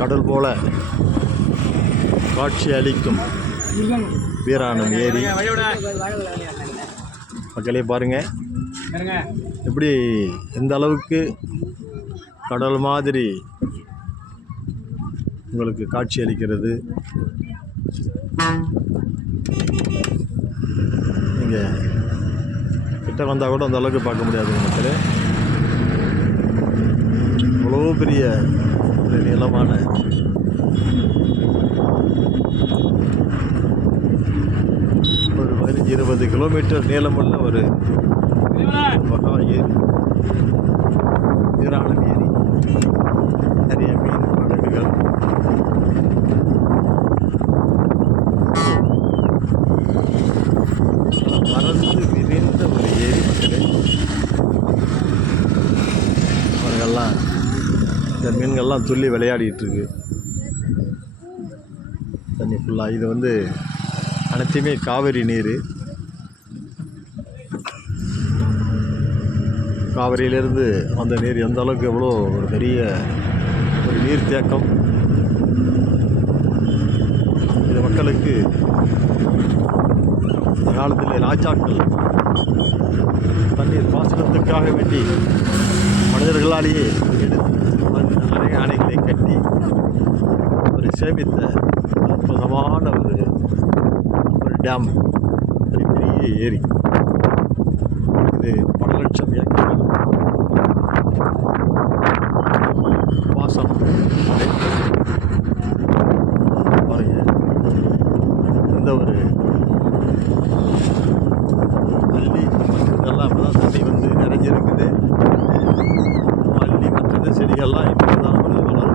கடல் போல காட்சி அளிக்கும் வீராணம் ஏரி. மக்களே பாருங்கள் எப்படி எந்த அளவுக்கு கடல் மாதிரி உங்களுக்கு காட்சி அளிக்கிறது. நீங்கள் கிட்ட வந்தால் கூட அந்த அளவுக்கு பார்க்க முடியாது மக்களே. அவ்வளோ பெரிய ஒரு நீளமான ஒரு 15-20 கிலோமீட்டர் நீளமுள்ள ஒரு மகா ஏரி, வீராணம் ஏரி. நிறைய மீன் படகுகள், பறந்து விரிந்த ஒரு ஏரி மக்களே. அவர்கள்லாம் இந்த மீன்கள்லாம் துள்ளி விளையாடிட்டு இருக்கு தண்ணி ஃபுல்லாக. இது வந்து அனைத்தையுமே காவிரி நீர். காவிரியிலேருந்து அந்த நீர் எந்த அளவுக்கு எவ்வளோ ஒரு பெரிய ஒரு நீர் தேக்கம். இது மக்களுக்கு இந்த காலத்தில் ராஜாக்கள் தண்ணீர் பாசனத்துக்காக வேண்டி மனிதர்களாலேயே எடுத்து நிறைய அணைகளை கட்டி ஒரு சேமித்த அற்புதமான ஒரு டேம், பெரிய ஏரி. இது பல லட்சம் ஏக்கர்கள் பாசனம். பாருங்க, இந்த ஒரு அள்ளி மற்றதெல்லாம் இப்போ தான் தண்ணி வந்து நிறைஞ்சிருக்குது. அள்ளி மற்றது செடிகள்லாம் இப்போ தான் வளரும்.